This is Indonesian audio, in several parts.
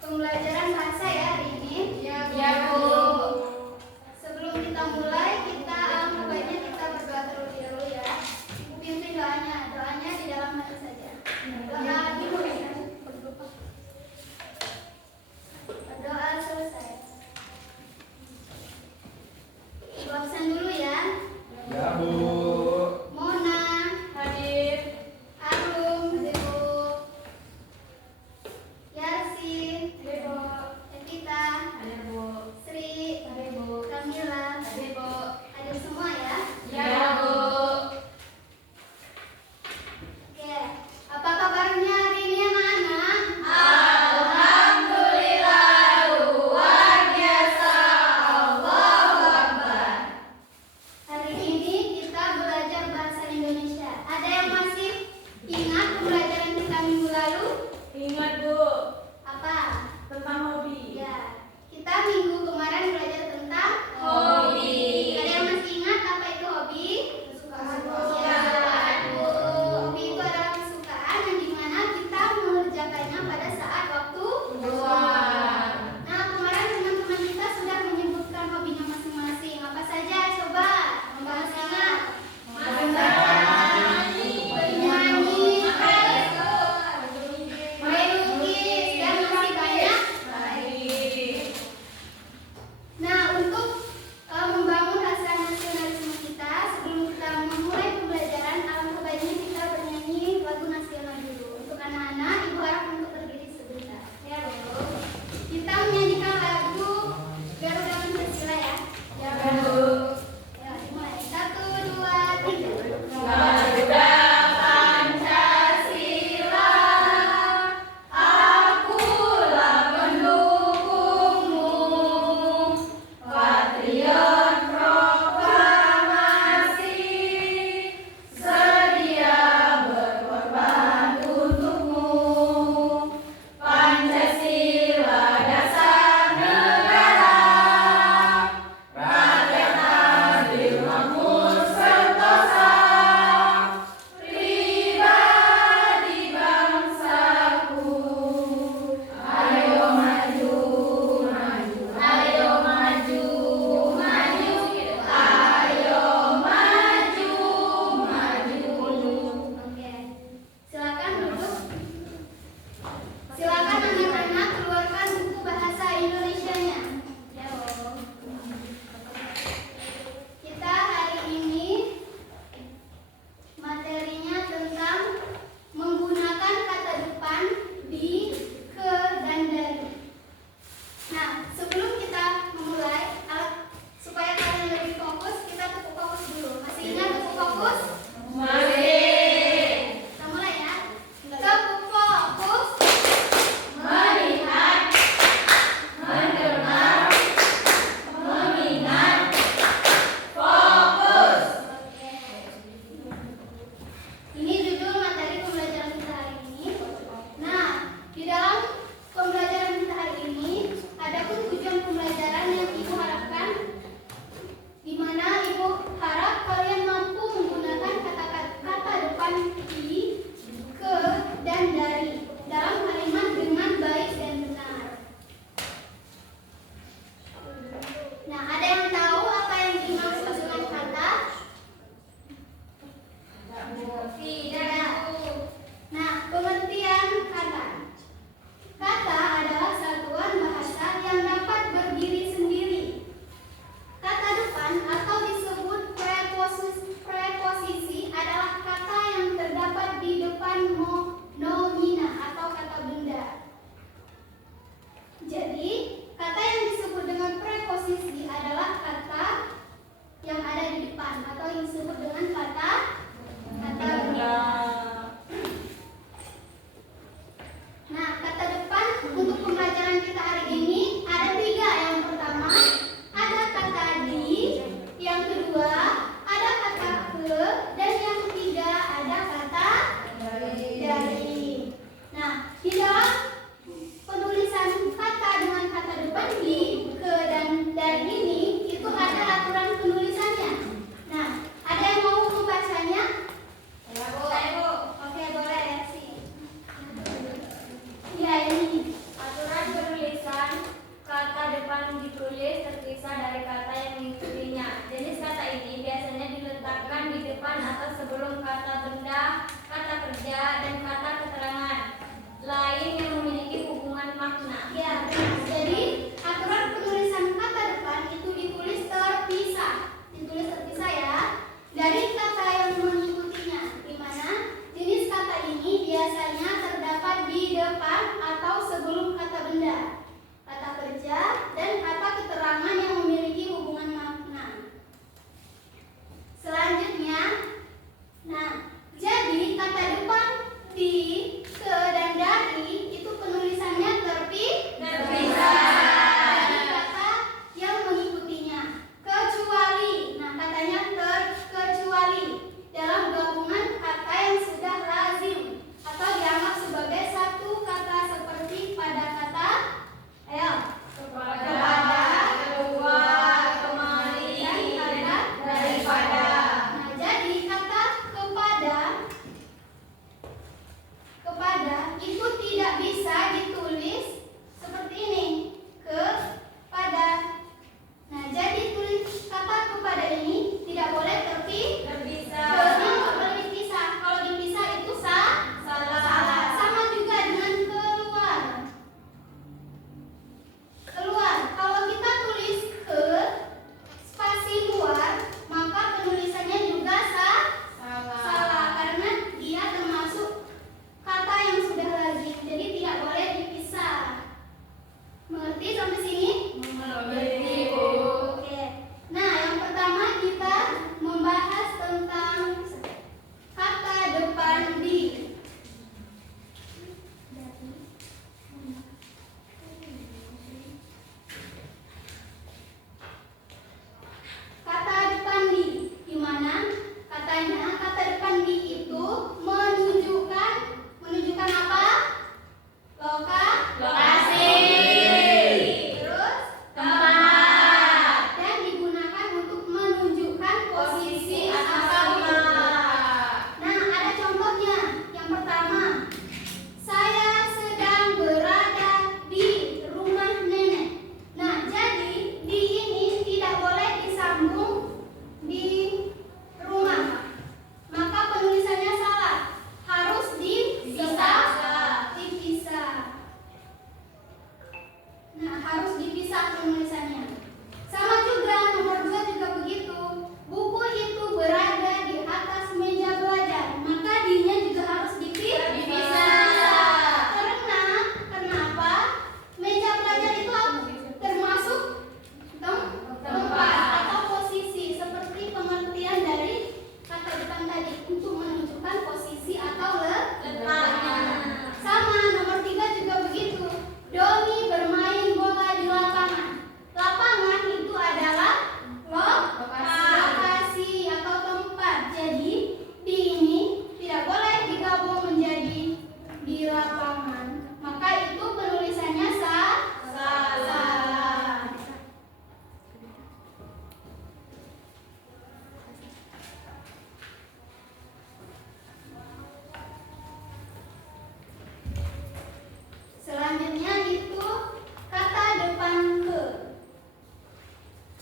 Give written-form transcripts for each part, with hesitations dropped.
Pembelajaran bahasa ya hari ini. Ya, Bu. Sebelum kita mulai, alangkah baiknya kita berdoa terlebih dahulu ya. Ibu pimpin doanya. Doanya di dalam hati saja. Doa dimulai. Doa selesai. Ibu absen dulu ya. Ya, Bu. Mona hadir. Arum hadir, Bu. Yasin hadir, Bu. Evita hadir, Bu. Sri hadir, Bu. Kamila hadir, Bu.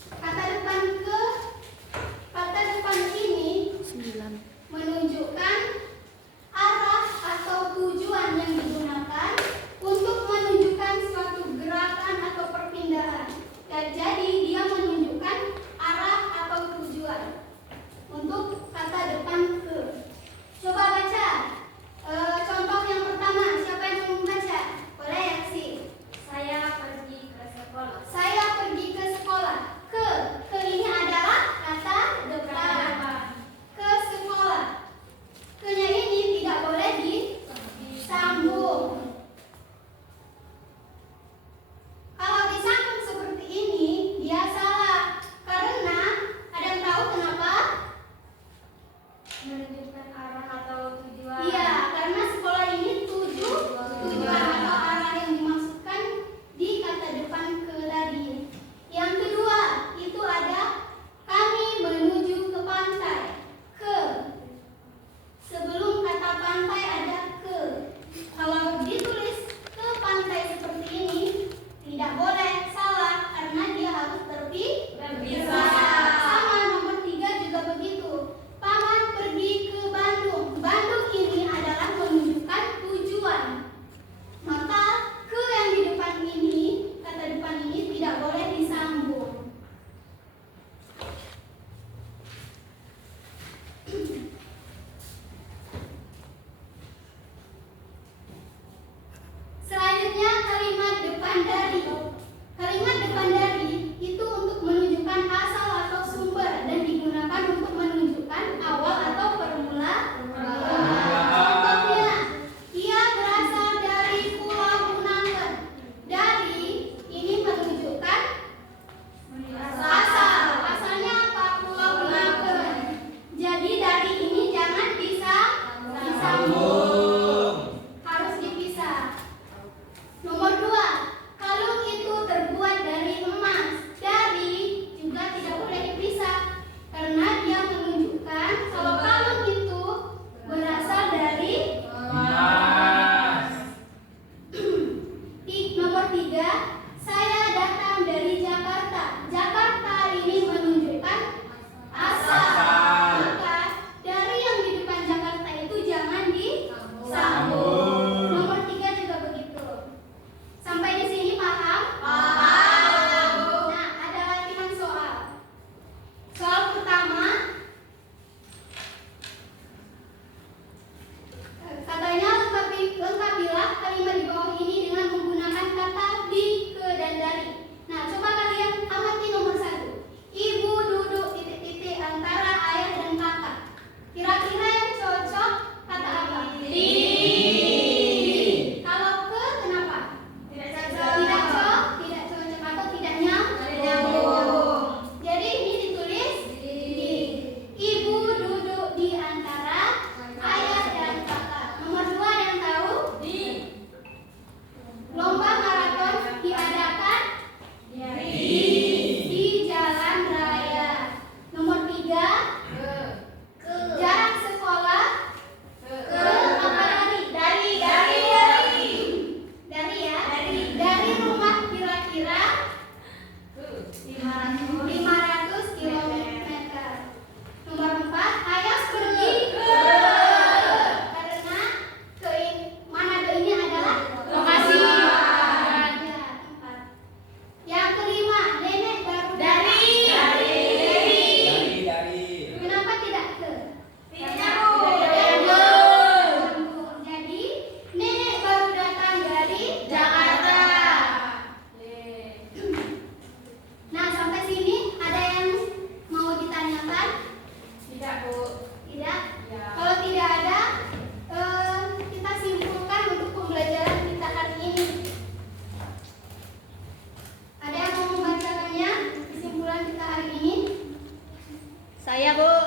Kata depan ke, kata depan ini 9. menunjukkan arah atau tujuan yang digunakan untuk menunjukkan suatu gerakan atau perpindahan. Dan jadi dia menunjukkan arah atau tujuan untuk kata depan ke. Coba baca contoh yang pertama. Siapa yang mau membaca? Boleh ya sih. Saya pergi ke sekolah. Saya pergi ke sekolah. Ke ini adalah kata depan. Ke sekolah. Ke-nya ini tidak boleh disambung. Kalau disambung seperti ini, dia salah. Karena ada yang tahu kenapa? Menunjukkan arah atau tujuan. Iya, karena sekolah ini tujuan atau arah yang dimaksudkan di kata depan ke tadi. Yang kedua, itu ada kami menuju ke pantai. Ke. Sebelum kata pantai ada ke. Kalau ditulis ke pantai seperti ini, tidak boleh, salah, karena dia harus terpisah. Sama nomor 3 juga begitu. Paman pergi ke Bandung. Bandung ini adalah menunjukkan tujuan. Maka ke yang di depan ini, kata depan ini tidak boleh disambung. Selanjutnya kalimat depan dari. Kalimat depan dari itu untuk menunjukkan asal atau sumber dan digunakan untuk menunjukkan awal atau permulaan. Contohnya, ia berasal dari Pulau Bunangken. Dari ini menunjukkan asal. Asalnya apa? Pulau Bunangken. Jadi dari ini jangan disambung. Harus dipisah. Nomor 2, kalung itu terbuat dari emas. Dari juga tidak boleh dipisah karena dia menunjukkan kalau kalung itu berasal dari emas. Nomor 3, saya datang dari Jakarta. Jakarta ini menunjukkan asal. Maka dari yang di depan Jakarta itu jangan disambung. Nomor 3 juga begitu. Sampai di sini paham? Paham. Nah, ada latihan soal. Soal pertama, katanya lengkapilah kalimat di bawah ini dengan menggunakan kata di, ke, dan dari. Nah, coba kalian amati nomor 1. Ibu duduk titik-titik antara ayah dan kakak. Kira-kira yang cocok kata apa? Di. Kalau ke, kenapa? Tidak Tidak cocok, tidak cocok atau tidak nyambung. Jadi ini ditulis di. Ibu duduk di antara ayah dan kakak. Nomor 2 ada yang tahu? Di. Lomba maraton diadakan di jalan raya. Nomor 3, jarak sekolah ke apa dari? Dari ya. Dari rumah kira-kira 500 kilometer. Nomor 4, ayah pergi karena Manado ini adalah lokasi. Ya, tempat. Yang kelima, nenek baru Dari. Kenapa tidak ke? Tidak nyambung. Jadi nenek baru datang dari Jakarta. Nah, sampai sini ada yang mau ditanyakan? Tidak, Bu. Tidak? Ya. Kalau tidak ada, kita simpulkan untuk pembelajaran kita hari ini. Ada yang mau membacakannya? Kesimpulan kita hari ini? Saya, Bu.